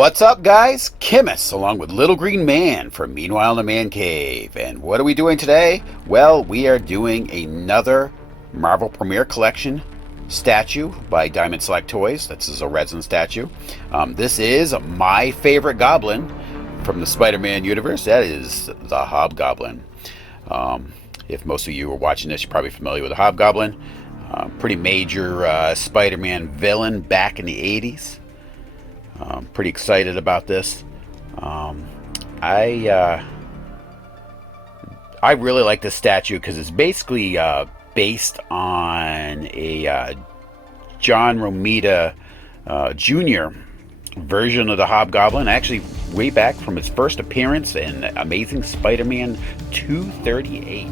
What's up, guys? Kimmis, along with Little Green Man from Meanwhile in the Man Cave. And what are we doing today? Well, we are doing another Marvel Premiere Collection statue by Diamond Select Toys. This is a resin statue. This is my favorite goblin from the Spider-Man universe. That is the Hobgoblin. If most of you are watching this, you're probably familiar with the Hobgoblin. Pretty major Spider-Man villain back in the 80s. Pretty excited about this. I really like this statue because it's basically based on a John Romita Jr. version of the Hobgoblin, actually way back from his first appearance in Amazing Spider-Man 238.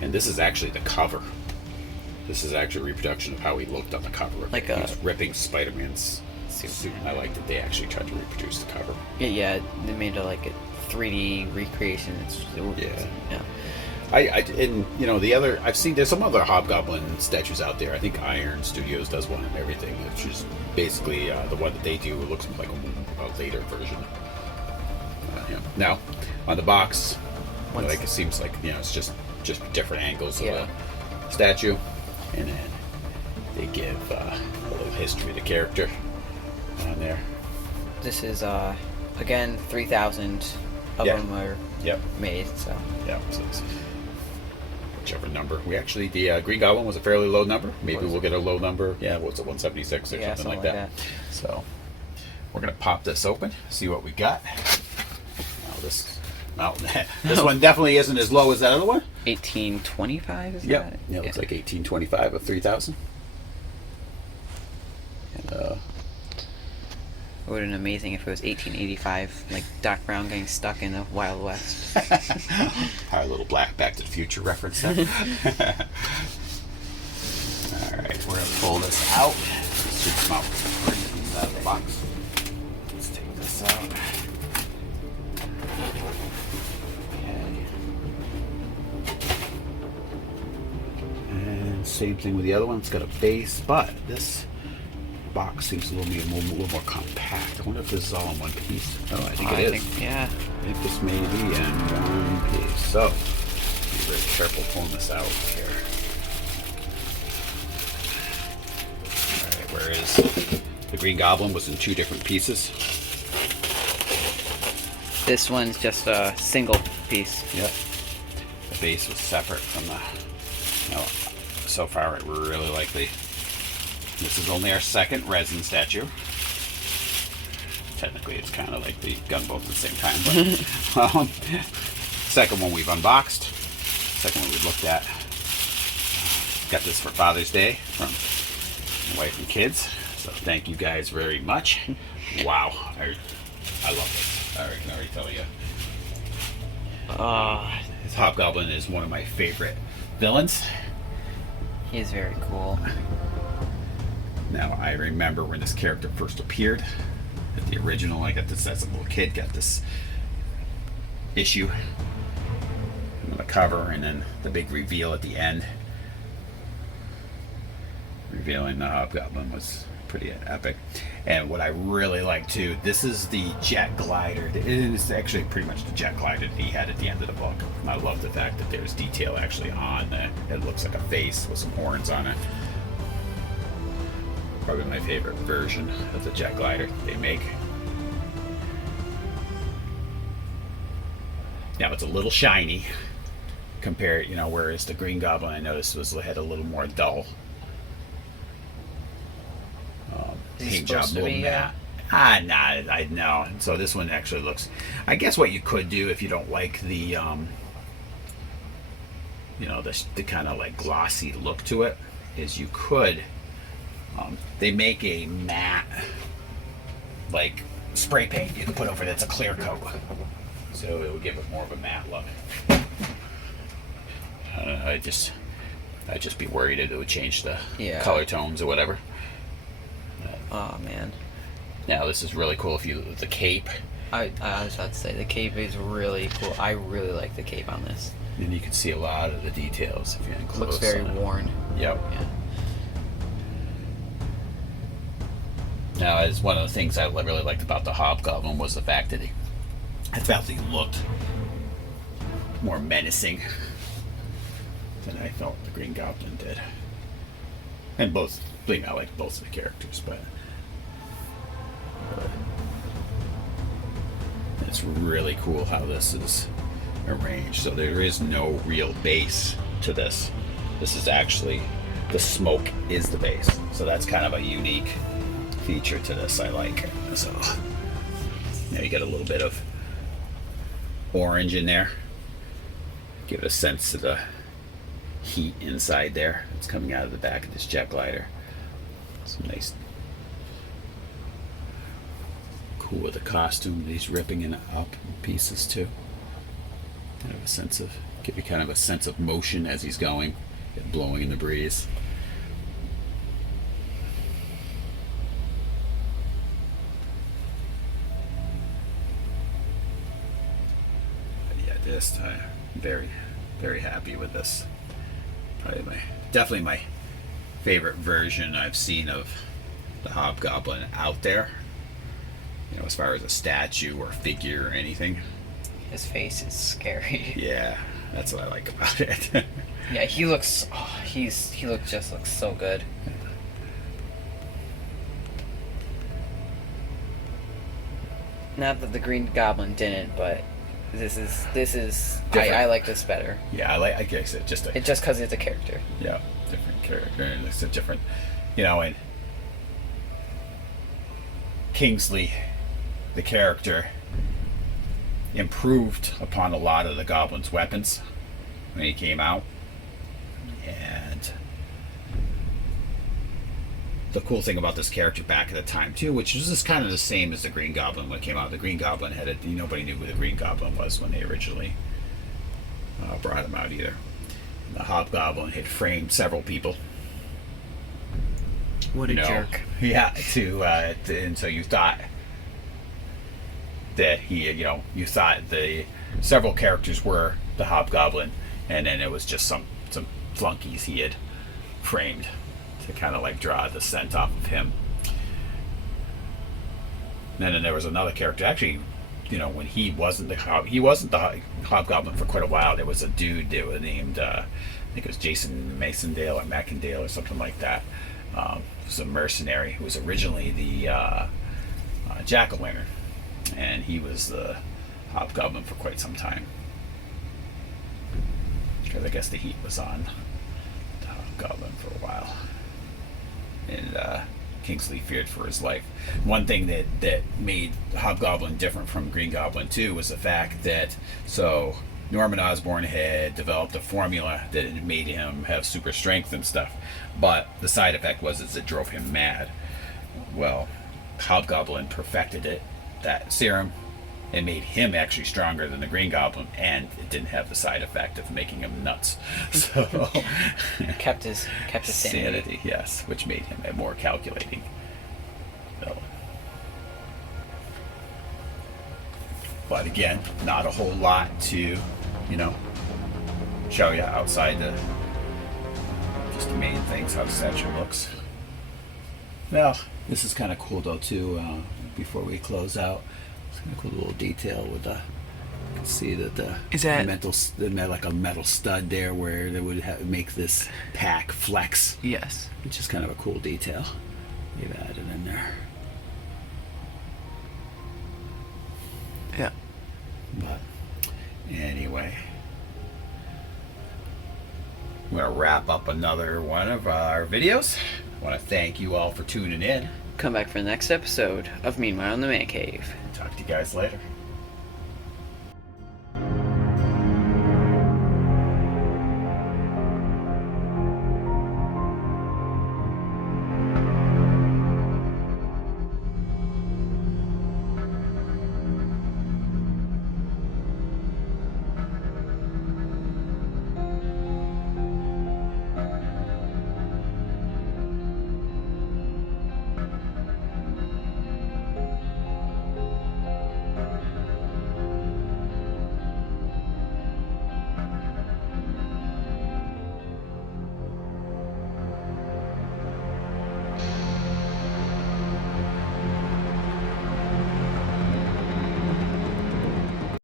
And this is actually the cover. This is actually a reproduction of how he looked on the cover. Like he's ripping Spider-Man's suit. I like that they actually tried to reproduce the cover. Yeah, they made a 3D recreation. Yeah. And you know I've seen there's some other Hobgoblin statues out there. I think Iron Studios does one and everything, which is basically the one that they do. It looks like a later version. Now on the box, it seems like it's just different angles of the statue, and then they give a little history of the character on there. This is again 3,000 of them are made. So it's whichever number. We actually the Green Goblin was a fairly low number. Maybe we'll get a low number. Yeah, what's it, 176 or something like that. So we're gonna pop this open, see what we got. This one definitely isn't as low as that other one. 1825 is that? Yeah, it looks like 1825 of 3,000. And it would have been amazing if it was 1885, like Doc Brown getting stuck in the Wild West. Our little Back to the Future reference there. Alright, we're going to pull this out. This should come out of the box. Let's take this out. And same thing with the other one. It's got a base, but this box seems a little more compact. I wonder if this is all in one piece. Oh, I think it is. I think this may be in one piece. So, be very careful pulling this out here. Alright, whereas the Green Goblin was in two different pieces. This one's just a single piece. Yep. The base was separate from the... so far, I really like this is only our second resin statue. Technically, it's kind of like the gun both at the same time. But second one we've unboxed. Second one we've looked at. Got this for Father's Day from my wife and kids. So thank you guys very much. Wow, I love this. I can already tell you. This Hobgoblin is one of my favorite villains. He's very cool. Now, I remember when this character first appeared at the original. I got this as a little kid, got this issue on the cover, and then the big reveal at the end. Revealing the Hobgoblin was pretty epic. And what I really like too, this is the jet glider. It is actually pretty much the jet glider that he had at the end of the book. And I love the fact that there's detail actually on it looks like a face with some horns on it. Probably my favorite version of the jet glider they make. Now it's a little shiny compared, whereas the Green Goblin I noticed had a little more dull paint job, a little matte. I know. So this one actually looks. I guess what you could do if you don't like the, the kind of like glossy look to it, is you could. They make a matte, spray paint you can put over that's a clear coat, so it will give it more of a matte look. I'd just be worried it would change the color tones or whatever. Oh man! Now this is really cool. The cape. I was about to say the cape is really cool. I really like the cape on this. And you can see a lot of the details if you're in close. Looks very worn. Yep. Yeah. Now, it's one of the things I really liked about the Hobgoblin was the fact that I felt he looked more menacing than I felt the Green Goblin did. And both, I like both of the characters, but it's really cool how this is arranged. So there is no real base to this. This is actually, the smoke is the base. So that's kind of a unique feature to this. I like. So now you get a little bit of orange in there. Give it a sense of the heat inside there. It's coming out of the back of this jet glider. Some nice, cool with the costume. He's ripping it up in pieces too. Kind of a sense of, give you kind of a sense of motion as he's going, blowing in the breeze. This I'm very, very happy with this. Probably definitely my favorite version I've seen of the Hobgoblin out there. You know, as far as a statue or figure or anything. His face is scary. Yeah, that's what I like about it. Yeah, he looks. Oh, he looks so good. Not that the Green Goblin didn't, but. This is. I like this better. Yeah, I guess it's just because it's a character. Yeah, different character, and it's a different, and Kingsley, the character, improved upon a lot of the Goblin's weapons when he came out, and the cool thing about this character back at the time too, which was just kind of the same as the Green Goblin when it came out. The Green Goblin had it. Nobody knew who the Green Goblin was when they originally brought him out either. And the Hobgoblin had framed several people. What a jerk! Yeah, and so you thought that you thought the several characters were the Hobgoblin, and then it was just some flunkies he had framed to kind of like draw the scent off of him. And then there was another character. Actually, when he wasn't the Hobgoblin for quite a while. There was a dude that was named I think it was Jason Masondale or Mackendale or something like that. He was a mercenary who was originally the Jack-o'-lantern, and he was the Hobgoblin for quite some time. Because I guess the heat was on the Hobgoblin for a while. And Kingsley feared for his life. One thing that made Hobgoblin different from Green Goblin too was the fact that Norman Osborn had developed a formula that made him have super strength and stuff, but the side effect was it drove him mad. Well, Hobgoblin perfected it, that serum, and made him actually stronger than the Green Goblin, and it didn't have the side effect of making him nuts. So kept his sanity. Yes, which made him a more calculating villain. But again, not a whole lot to, show you outside just the main things, how the statue looks. Well, this is kind of cool though too. Before we close out. A cool little detail with you can see that like a metal stud there where they would make this pack flex. Yes, which is kind of a cool detail they've added in there. Yeah. But anyway, I'm gonna wrap up another one of our videos. I want to thank you all for tuning in. Come back for the next episode of Meanwhile in the Man Cave. Talk to you guys later.